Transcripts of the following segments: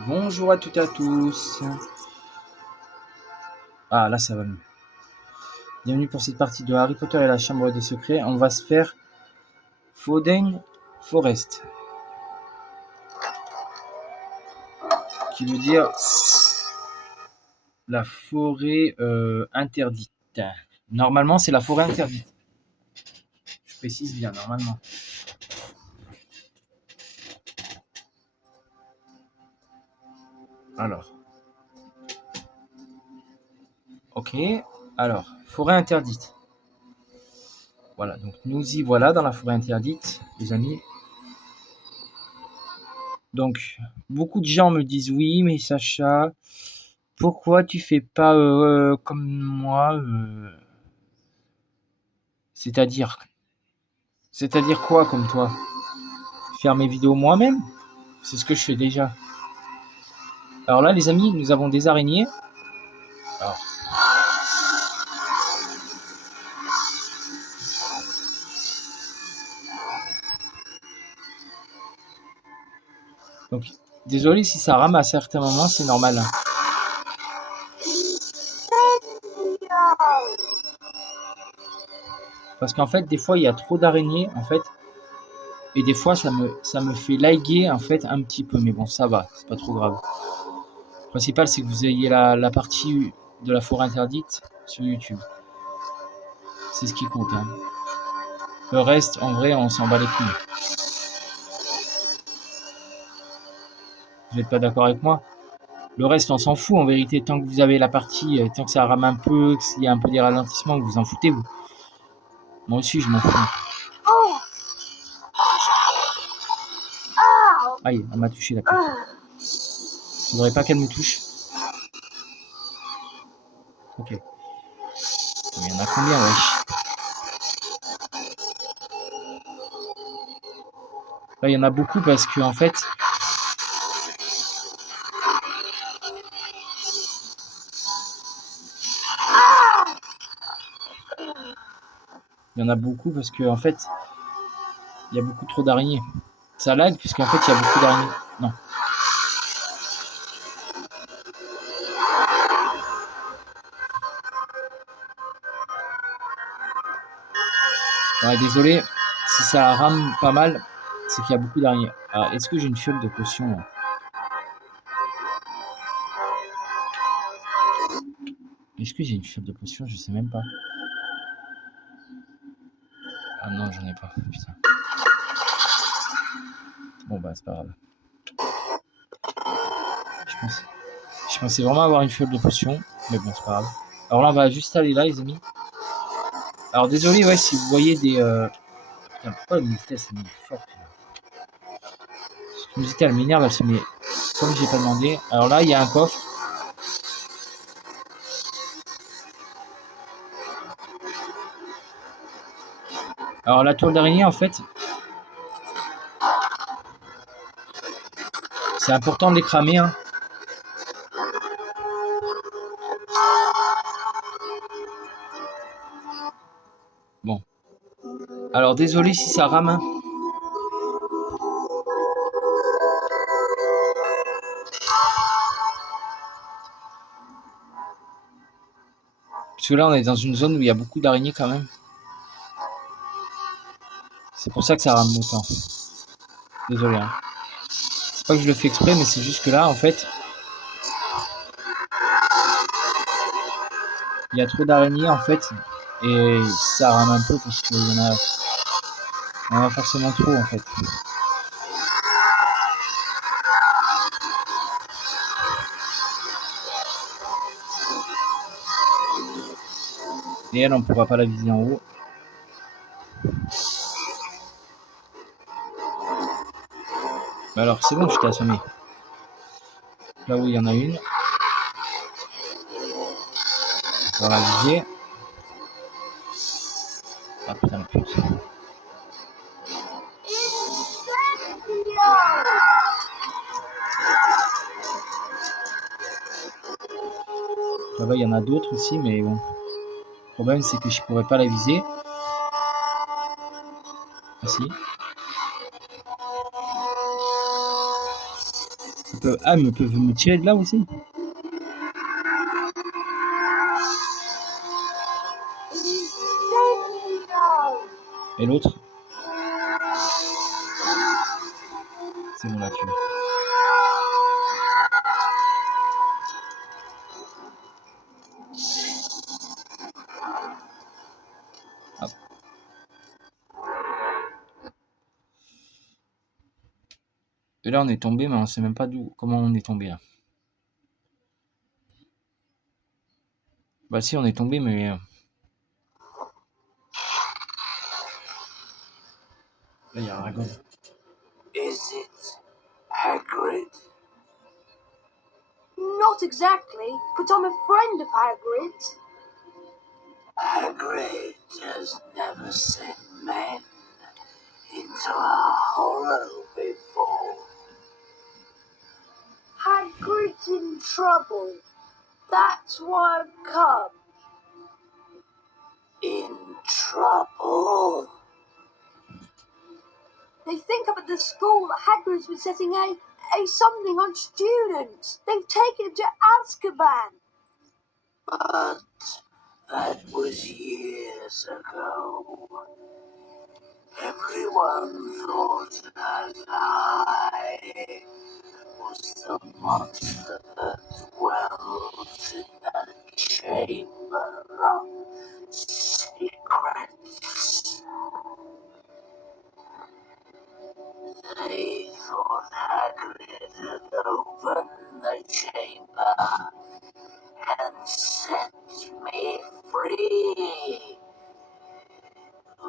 Bonjour à toutes et à tous. Ah là ça va mieux. Bienvenue pour cette partie de Harry Potter et la Chambre des Secrets. On va se faire Forbidden Forest, qui veut dire la forêt interdite. Normalement c'est la forêt interdite. Je précise bien, normalement. Alors. Ok. Alors, forêt interdite. Voilà, donc nous y voilà dans la forêt interdite, les amis. Donc, beaucoup de gens me disent oui, mais Sacha, pourquoi tu fais pas comme moi C'est-à-dire quoi comme toi? Faire mes vidéos moi-même? C'est ce que je fais déjà. Alors là, les amis, nous avons des araignées. Alors, donc, désolé si ça rame à certains moments, c'est normal. Parce qu'en fait, des fois, il y a trop d'araignées, en fait. Et des fois, ça me fait laguer, en fait, un petit peu. Mais bon, ça va, c'est pas trop grave. Le principal, c'est que vous ayez la partie de la forêt interdite sur YouTube. C'est ce qui compte. Hein. Le reste, en vrai, on s'en bat les couilles. Vous n'êtes pas d'accord avec moi? Le reste, on s'en fout en vérité. Tant que vous avez la partie, tant que ça rame un peu, qu'il y a un peu des ralentissements, vous en foutez, vous. Moi aussi, je m'en fous. Aïe, elle m'a touché la petite. Faudrait pas qu'elle me touche. Ok. Il y en a combien, wesh? Là, il y en a beaucoup parce que, en fait, il y en a beaucoup parce que, en fait, il y a beaucoup trop d'araignées. Ça lag puisqu'en fait, il y a beaucoup d'araignées. Non. Ouais, désolé. Si ça rame pas mal, c'est qu'il y a beaucoup d'araignées. Alors, est-ce que j'ai une fiole de potion? Est-ce que j'ai une fiole de potion? Je sais même pas. Ah non, j'en ai pas. Putain. Bon, bah, c'est pas grave. Je pensais vraiment avoir une fiole de potion. Mais bon, c'est pas grave. Alors là, on va juste aller là, les amis. Alors, désolé, ouais, si vous voyez des... Putain, pourquoi la vitesse elle est forte là? La musique elle m'énerve, elle se met comme j'ai pas demandé. Alors là, il y a un coffre. Alors la toile d'araignée, en fait, c'est important de les cramer. Hein. Bon. Alors désolé si ça rame. Hein. Parce que là, on est dans une zone où il y a beaucoup d'araignées quand même. C'est pour ça que ça rame autant. Désolé. Hein. C'est pas que je le fais exprès, mais c'est juste que là, en fait, il y a trop d'araignées, en fait. Et ça rame un peu parce qu'il y en a forcément trop, en fait. Et elle, on pourra pas la viser en haut. Mais alors, c'est bon, je t'ai assommé. Là où il y en a une. On va la viser. Ah putain, la pute. Là-bas, il y en a d'autres aussi, mais bon. Le problème, c'est que je pourrais pas la viser. Ah si. peuvent... Ah, mais ils peuvent me tirer de là aussi. Et l'autre? C'est bon, là, tu Hop. Et là, on est tombé, mais on sait même pas comment on est tombé, là. Bah si, on est tombé, mais... Là, il y a Aragorn. Is it Hagrid? Not exactly, but I'm a friend of Hagrid's. Hagrid has never sent men into a hollow before. Hagrid's in trouble. That's why I've come. In trouble? They think up at the school that Hagrid's been setting a something on students. They've taken him to Azkaban. But that was years ago. Everyone thought that I was the monster that dwells in that chamber of secrets. They thought Hagrid had opened the chamber and set me free,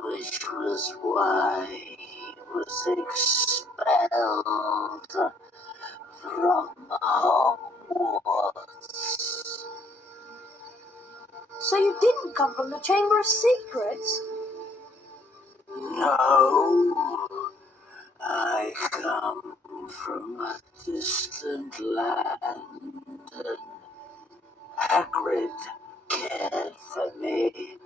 which was why he was expelled from Hogwarts. So you didn't come from the Chamber of Secrets? No. I come from a distant land, and Hagrid cared for me.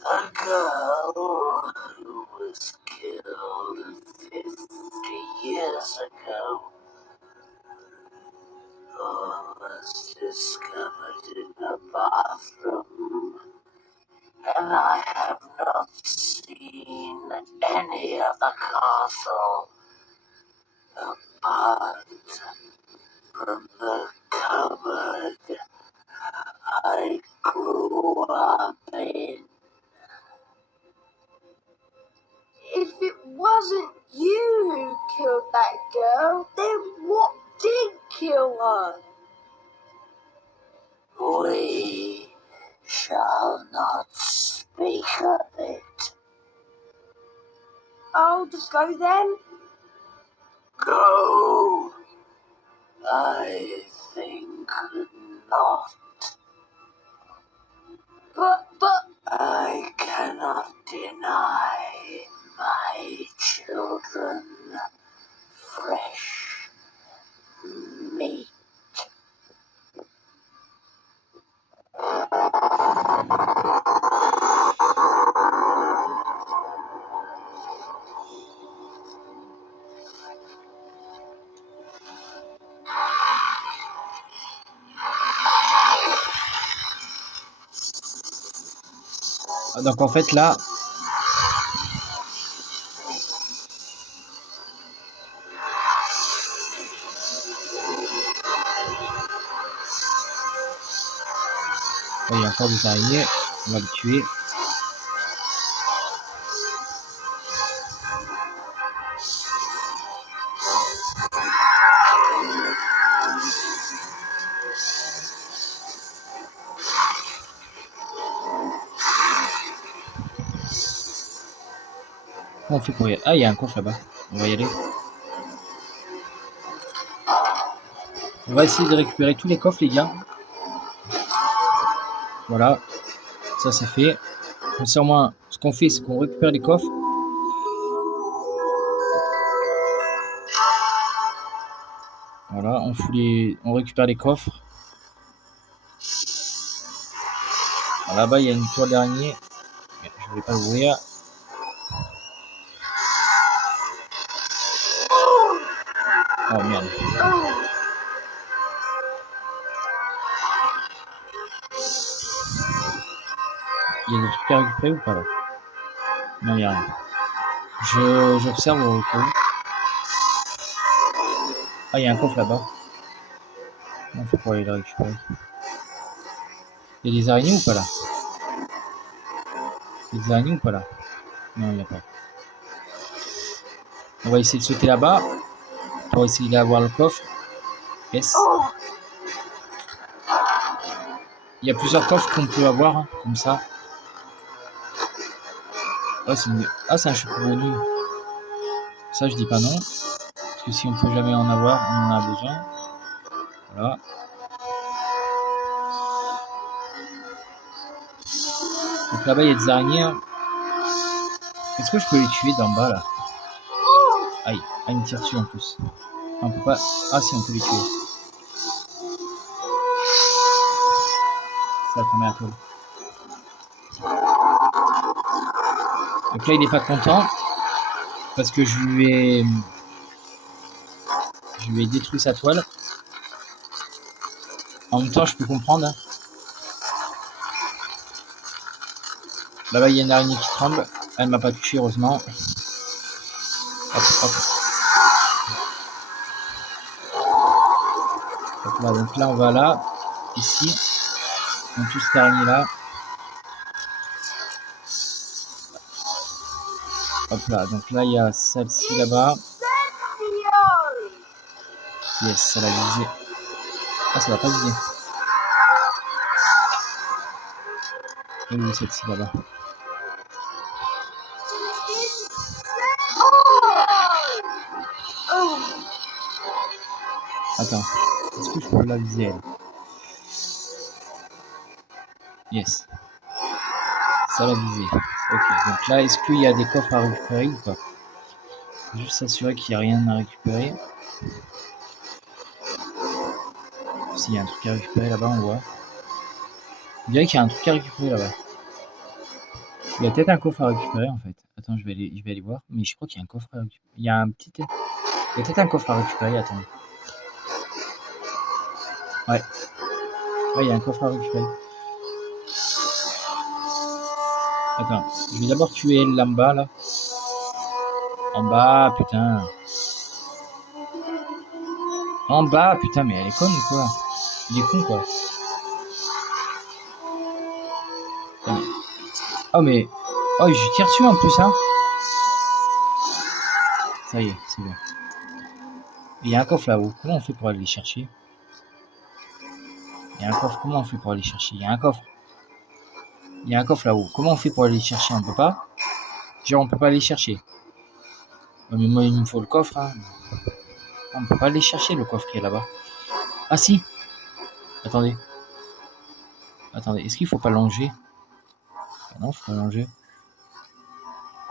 The girl who was killed 50 years ago was discovered in a bathroom, and I have not seen any of the castle apart from the cupboard I grew up in. If it wasn't you who killed that girl, then what did kill her? We shall not speak of it. I'll just go then. Go. I think not. But I cannot deny my children fresh meat. Donc en fait là, il y a encore des araignées, on va les tuer. Comment on fait pour y aller? Ah, il y a un coffre là-bas, on va y aller. On va essayer de récupérer tous les coffres les gars. Voilà, ça c'est fait. Comme ça au moins, ce qu'on fait c'est qu'on récupère les coffres. Voilà, on récupère les coffres. Là-bas il y a une toile d'araignée. Je ne vais pas l'ouvrir. Oh merde. Il y a des trucs à récupérer ou pas là? Non, il n'y a rien. J'observe au cas où. Ah, il y a un coffre là-bas. Non, faut pas aller le récupérer. Il y a des araignées ou pas là? Il y a des araignées ou pas là? Non, il n'y a pas. On va essayer de sauter là-bas pour essayer d'avoir le coffre. Yes. Il y a plusieurs coffres qu'on peut avoir, hein, comme ça. Oh, c'est un chocobo nu. Ça, je dis pas non. Parce que si on peut jamais en avoir, on en a besoin. Voilà. Donc là-bas, il y a des araignées. Hein. Est-ce que je peux les tuer d'en bas là? Aïe, ah, il me tire dessus en plus. On peut pas. Ah si, on peut les tuer. Ça tombe à toi. Donc là, il est pas content parce que je lui ai détruit sa toile. En même temps, je peux comprendre. Hein. Là-bas, il y a une araignée qui tremble. Elle m'a pas touché, heureusement. Hop, hop. Hop là, donc là, on va là. Ici. On touche cette araignée là. Hop là, donc là, il y a celle-ci là-bas. Yes, ça l'a visé. Ah, ça va pas viser. Où est celle-ci là-bas? Attends, est-ce que je peux la viser elle? Yes, ça l'a visé. Ok, donc là, est-ce qu'il y a des coffres à récupérer ou pas? Juste s'assurer qu'il n'y a rien à récupérer. S'il y a un truc à récupérer là-bas, on voit. On dirait qu'il y a un truc à récupérer là-bas. Il y a peut-être un coffre à récupérer en fait. Attends, je vais aller voir. Mais je crois qu'il y a un coffre à récupérer. Il y a peut-être un coffre à récupérer, attends. Ouais. Ouais, il y a un coffre à récupérer. Attends, je vais d'abord tuer elle là en bas, là. En bas, putain. En bas, putain, mais elle est conne ou quoi? Il est con, quoi. Putain. Oh, mais... Oh, je tire dessus en plus, hein. Ça y est, c'est bon. Il y a un coffre là-haut. Comment on fait pour aller les chercher? Il y a un coffre, comment on fait pour aller chercher? Il y a un coffre. Il y a un coffre là-haut. Comment on fait pour aller les chercher? On peut pas? Genre, on peut pas aller chercher. Oh, mais moi, il me faut le coffre, hein. On peut pas aller chercher le coffre qui est là-bas. Ah si. Attendez. Attendez, est-ce qu'il faut pas longer? Ah non, faut pas longer.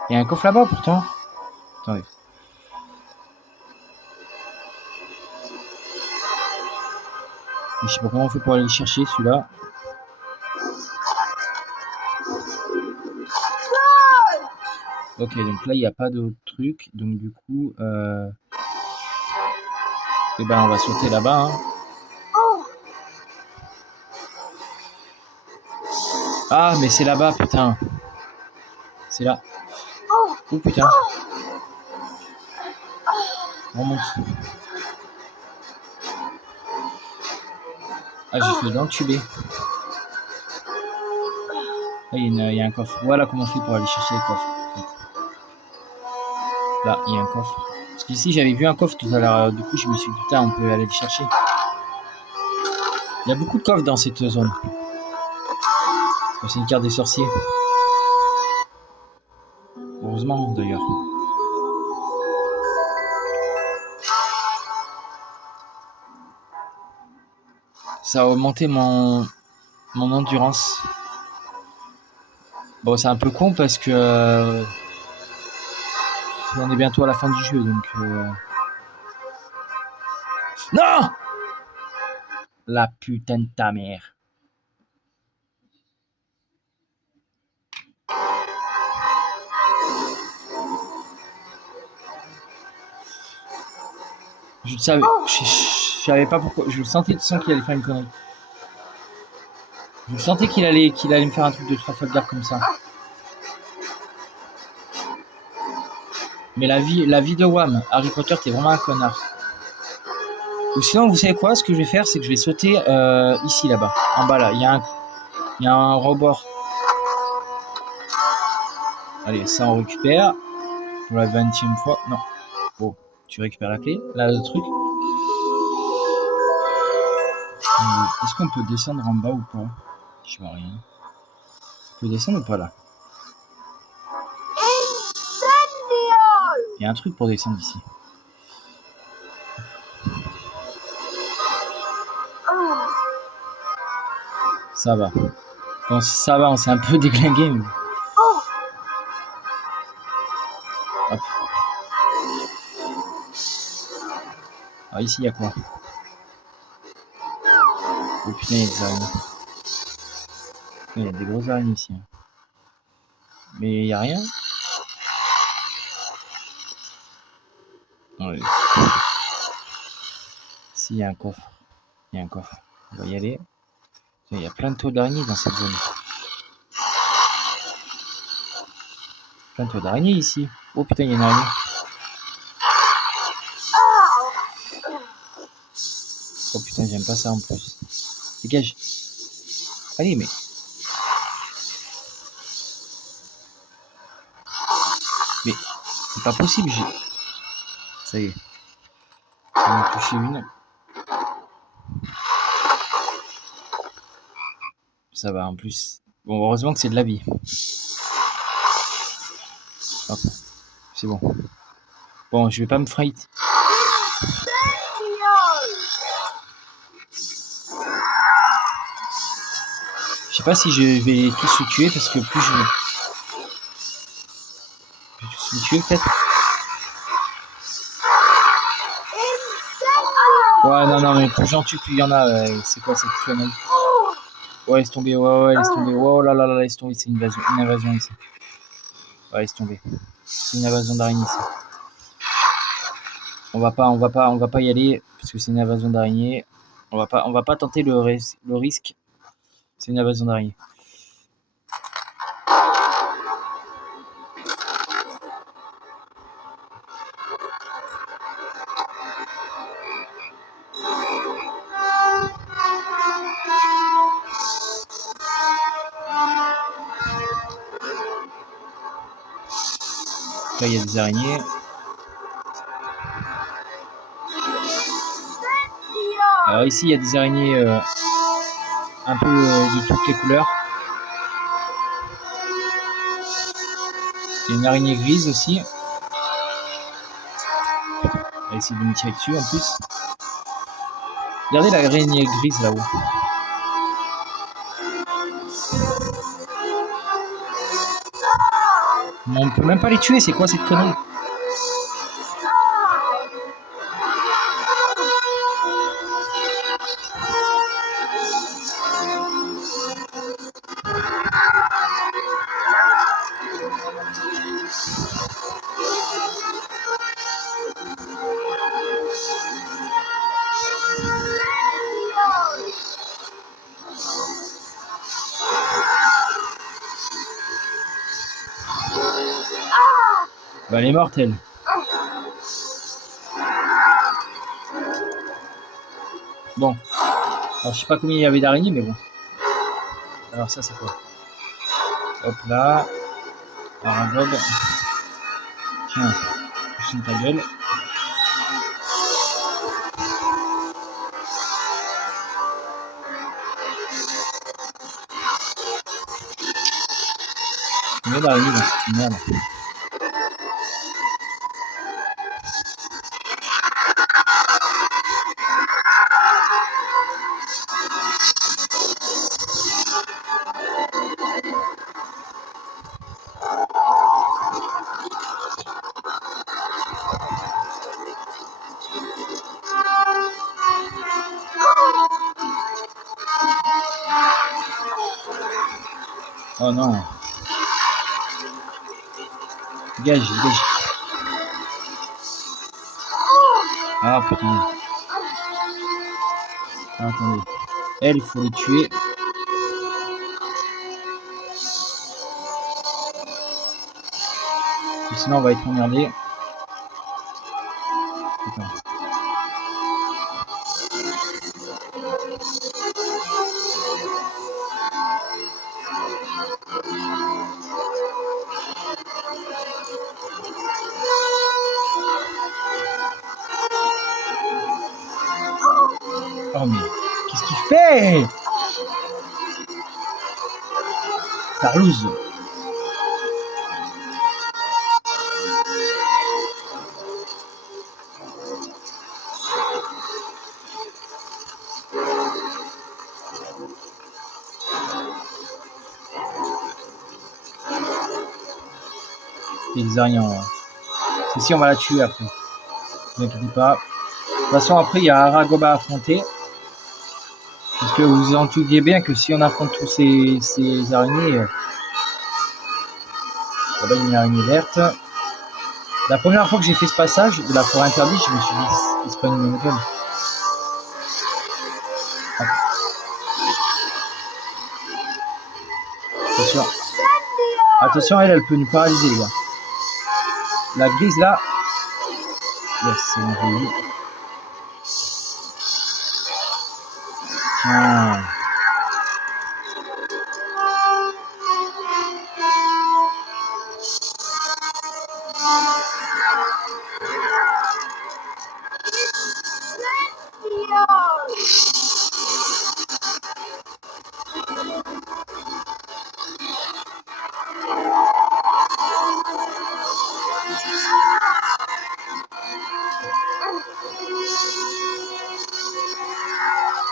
Il y a un coffre là-bas pourtant. Attendez. Je sais pas comment on fait pour aller le chercher celui-là. Ok, donc là il n'y a pas d'autre truc. Donc du coup, eh ben, on va sauter là-bas. Hein. Ah, mais c'est là-bas, putain. C'est là. Oh putain. On monte. Ah, j'ai fait l'entuber. Là, il y a un coffre. Voilà comment on fait pour aller chercher le coffre. En fait. Là, il y a un coffre. Parce qu'ici, j'avais vu un coffre tout à l'heure. Du coup, je me suis dit, putain, on peut aller le chercher. Il y a beaucoup de coffres dans cette zone. C'est une carte des sorciers. Heureusement, d'ailleurs. Ça a augmenté mon endurance. Bon, c'est un peu con parce que on est bientôt à la fin du jeu, donc... Non! La putain de ta mère. Je savais pas pourquoi. Je le sentais de sang qu'il allait faire une connerie. Je sentais qu'il allait me faire un truc de Trafalgar comme ça. Mais la vie de Wham, Harry Potter, t'es vraiment un connard. Ou sinon, vous savez quoi? Ce que je vais faire, c'est que je vais sauter ici, là-bas. En bas, là. Il y a un rebord. Allez, ça, on récupère. Pour la 20e fois. Non. Bon, tu récupères la clé. Là, le truc. Est-ce qu'on peut descendre en bas ou pas? Je vois rien. On peut descendre ou pas, là? Il y a un truc pour descendre ici. Ça va. Bon, ça va, on s'est un peu déglingué. Mais... Hop. Ah, ici, il y a quoi? Oh putain, il y a des araignées. Il y a des grosses araignées ici. Mais il n'y a rien. Ouais. Si, il y a un coffre. Il y a un coffre. On va y aller. Il y a plein de taux d'araignées dans cette zone. Plein de taux d'araignées ici. Oh putain, il y a une araignée. Oh putain, j'aime pas ça en plus. Dégage. Allez, mais... Mais c'est pas possible, j'ai... Ça y est. J'en ai touché une. Ça va en plus. Bon, heureusement que c'est de la vie. Hop. C'est bon. Bon, je vais pas me fight. Je sais pas si je vais tous les tuer parce que plus je vais tous les tuer peut-être. Ouais, non, mais plus j'en tue, plus il y en a. C'est quoi cette connerie? Ouais, laisse tomber, ouais, laisse tomber. Oh là là là, laisse tomber, c'est une invasion ici. Ouais, laisse tomber. C'est une invasion d'araignées ici. On va pas y aller parce que c'est une invasion d'araignées. On va pas tenter le risque. C'est une invasion d'araignées. Là, il y a des araignées. Alors ici, il y a des araignées un peu de toutes les couleurs. Il y a une araignée grise aussi. On va essayer de me tirer dessus en plus. Regardez l'araignée grise là-haut. On peut même pas les tuer, c'est quoi cette connerie? Bah, elle est morte, elle. Bon. Alors, je sais pas combien il y avait d'araignées, mais bon. Alors, ça, c'est quoi? Hop là. Paragob. Tiens, je ta gueule. Combien d'araignées dans cette merde? Oh non. Dégage. Ah putain. Ah, attendez. Elle, il faut les tuer. Sinon, on va être emmerdé. Putain. Oh mais qu'est-ce qu'il fait? Tarlouse. Les ariens. C'est si on va la tuer après. Ne vous inquiétez pas. De toute façon après il y a Aragog à affronter. Parce que vous en doutez bien que si on affronte tous ces araignées. Là-bas il y a une araignée verte. La première fois que j'ai fait ce passage de la forêt interdite, je me suis dit il se prend une monotone. Attention. Attention, elle peut nous paralyser, les gars. La grise là. Yes, c'est bon, j'ai vu. Tiens.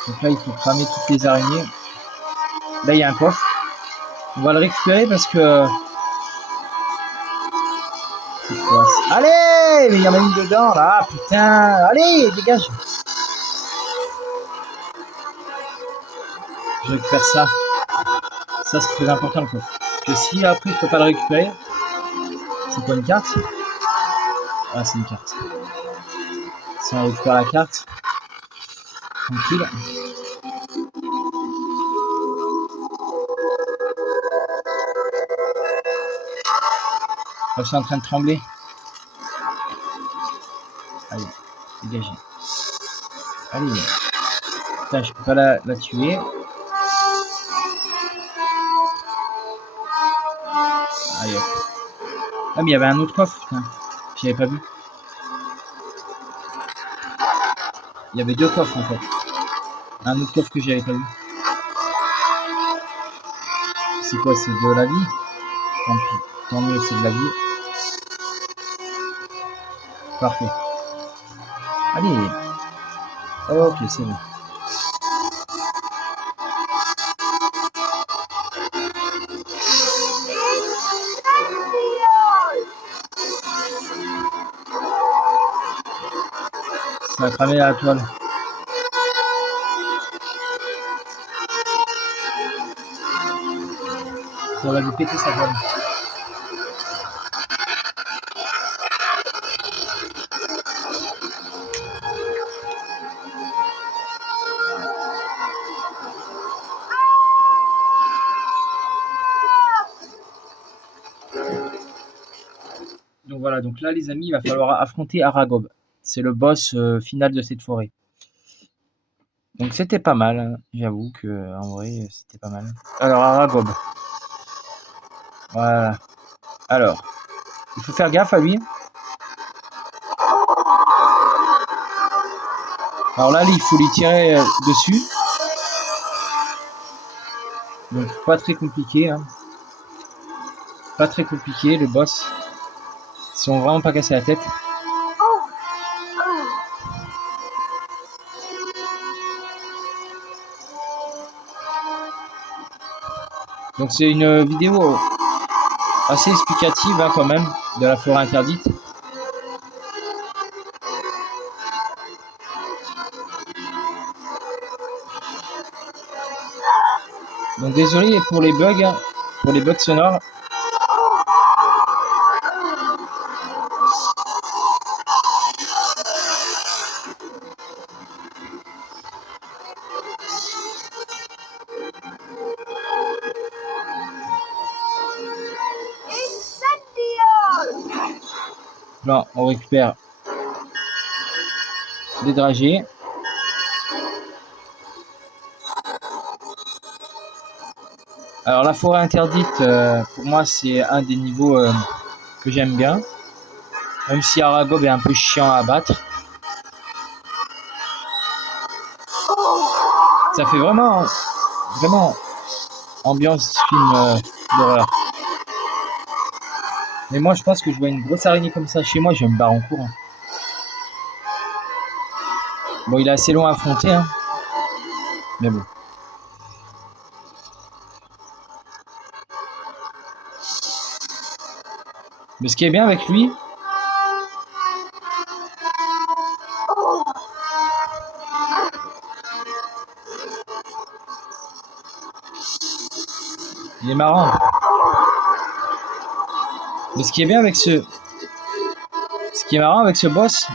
Donc là, il faut cramer toutes les araignées. Là, il y a un coffre. On va le récupérer parce que... C'est quoi ça? Allez! Mais il y en a une dedans, là. Ah, putain! Allez, dégage! Je récupère ça. Ça, c'est très important, le coffre. Parce que si après, je peux pas le récupérer... C'est quoi, une carte? Ah, c'est une carte. Si on récupère la carte... Tranquille. Je suis en train de trembler. Allez, dégagez. Allez. Putain, je peux pas la tuer. Allez hop. Ah mais il y avait un autre coffre, putain. J'avais pas vu. Il y avait deux coffres en fait. Un autre coffre que j'avais pas vu. C'est quoi? C'est de la vie? Tant pis. Tant mieux, c'est de la vie. Parfait. Allez. Oh, ok, c'est bon. Ça va cramer la toile. Ça va lui péter sa toile. Donc voilà, donc là les amis, il va falloir affronter Aragog. C'est le boss final de cette forêt. Donc c'était pas mal, hein. J'avoue que en vrai c'était pas mal. Alors Aragog. Voilà. Alors, il faut faire gaffe à lui. Alors là, il faut lui tirer dessus. Donc pas très compliqué. Hein. Pas très compliqué le boss. Si on veut vraiment pas casser la tête. Donc c'est une vidéo assez explicative hein, quand même de la forêt interdite. Donc désolé pour les bugs sonores. Là, on récupère des dragées. Alors la forêt interdite, pour moi, c'est un des niveaux que j'aime bien. Même si Aragog est un peu chiant à battre. Ça fait vraiment ambiance film d'horreur. Mais moi, je pense que je vois une grosse araignée comme ça chez moi, je vais me barre en courant. Bon, il est assez long à affronter, hein. Mais bon. Mais ce qui est bien avec lui, il est marrant. Mais ce qui est bien avec ce qui est marrant avec ce boss,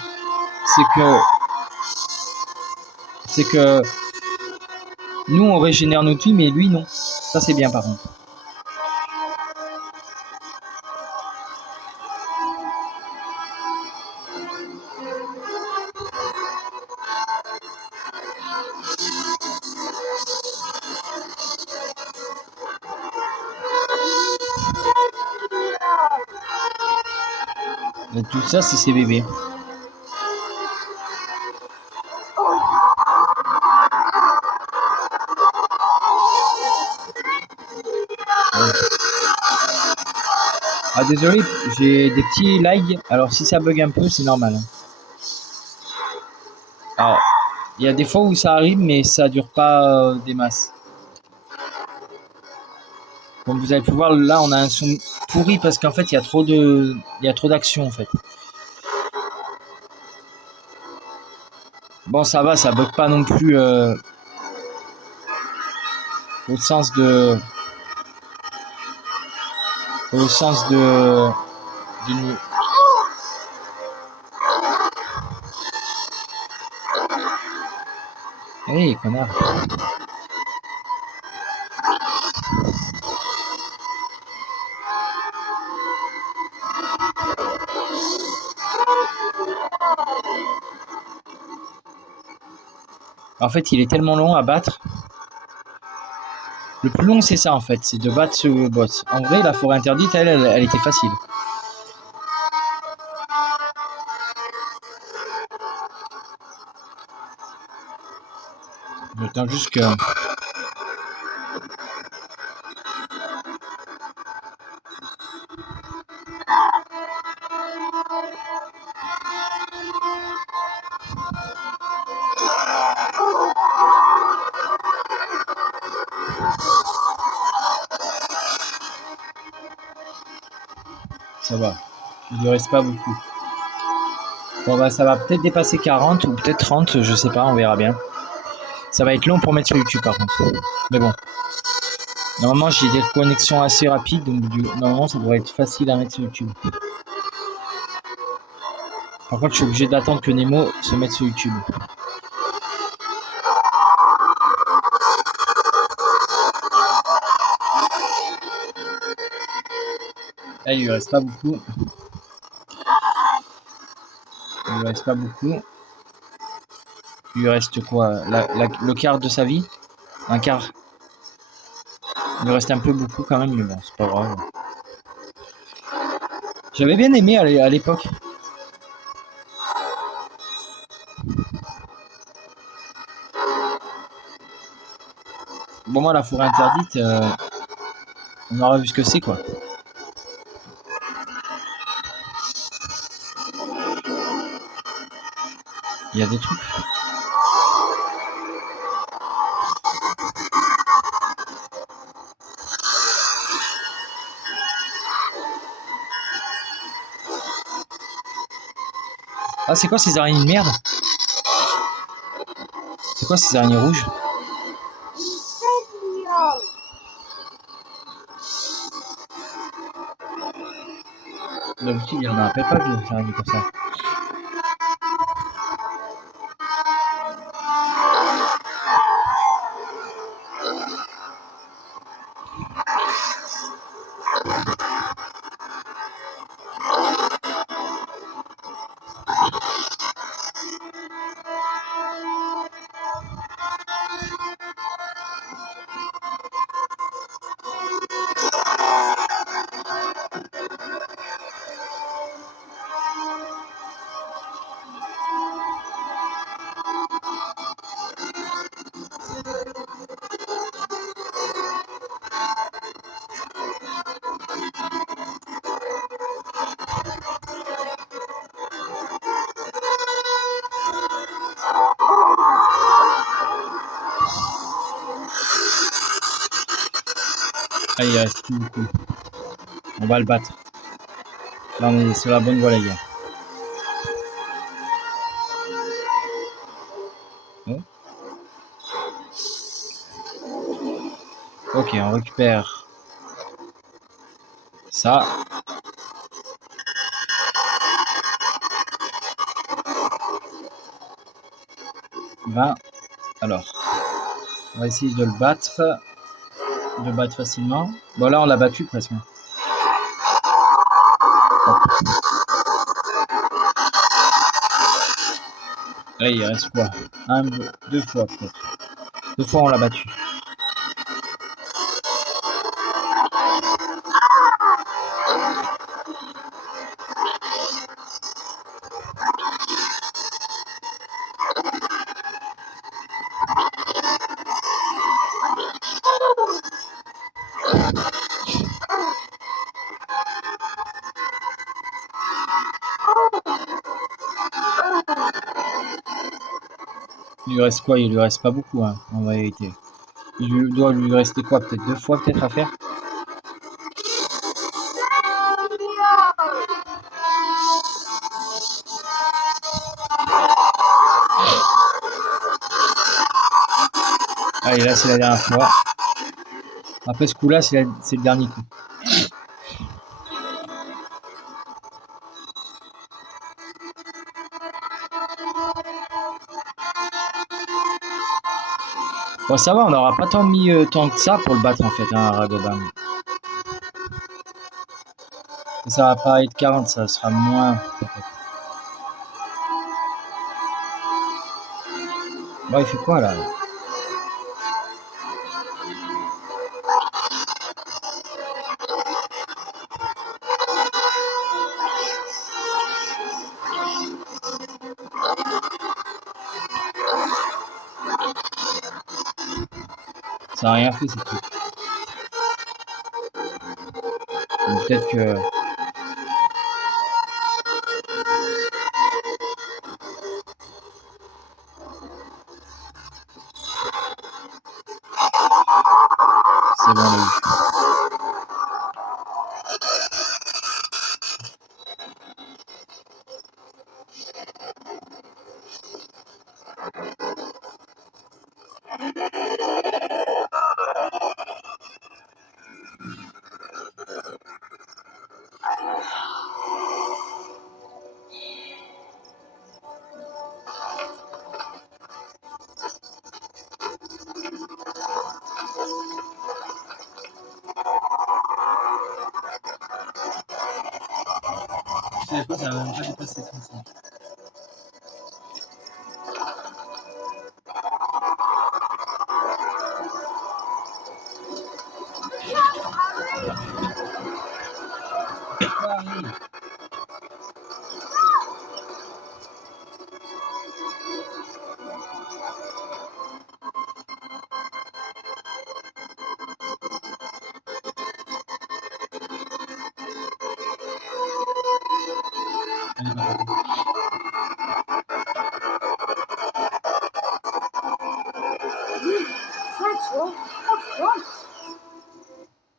c'est que nous on régénère notre vie, mais lui non. Ça c'est bien par contre. Et tout ça c'est ses bébés. Ouais. Ah désolé, j'ai des petits lags. Alors si ça bug un peu, c'est normal. Alors, il y a des fois où ça arrive, mais ça dure pas des masses. Comme vous avez pu voir, là on a un son pourri parce qu'en fait il y a trop d'action en fait. Bon ça va, ça bug pas non plus au sens de au sens de hey, connard. En fait, il est tellement long à battre. Le plus long, c'est ça en fait, c'est de battre ce boss. En vrai, la forêt interdite, elle était facile. J'attends juste que. Ça va. Il ne reste pas beaucoup. Bon bah ça va peut-être dépasser 40 ou peut-être 30, je sais pas, on verra bien. Ça va être long pour mettre sur YouTube par contre. Mais bon. Normalement j'ai des connexions assez rapides, donc normalement ça devrait être facile à mettre sur YouTube. Par contre je suis obligé d'attendre que Nemo se mette sur YouTube. Là il lui reste pas beaucoup. Il lui reste pas beaucoup. Il lui reste quoi, le quart de sa vie? Un quart. Il lui reste un peu beaucoup quand même, mais bon, c'est pas grave. J'avais bien aimé à l'époque. Bon, moi, la forêt interdite, on aura vu ce que c'est, quoi. Il y a des trucs. Ah, c'est quoi ces araignées de merde? C'est quoi ces araignées rouges? D'habitude, il y en a un peu pas des araignées comme ça. Ah, il reste plus beaucoup. On va le battre. Là, on est sur la bonne voie, les gars. Bon. Ok, on récupère ça. Alors, on va essayer de le battre facilement. Bon, là, on l'a battu presque. Là, il reste quoi? Deux fois peut-être. Deux fois, on l'a battu. Il lui reste quoi? Il lui reste pas beaucoup, hein, en vérité. Il doit lui rester quoi? Peut-être deux fois peut-être à faire? Allez, là, c'est la dernière fois. Après ce coup-là, c'est le dernier coup. Bon, ça va, on n'aura pas tant mis tant que ça pour le battre, en fait, hein, Ragoban. Ça va pas être 40, ça sera moins, peut-être. Bon, il fait quoi, là? Ça n'a rien fait, c'est tout. Peut-être que... C'est bon, là. Je savais pas, ça va même pas dépasser 35.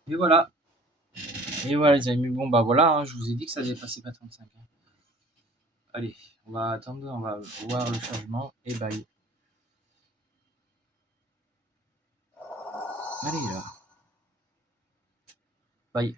Et voilà. Et voilà, les amis. Bon, bah voilà, hein, je vous ai dit que ça dépassait pas 35. Hein. Allez, on va attendre, on va voir le changement. Et bye. Allez, là. Bye.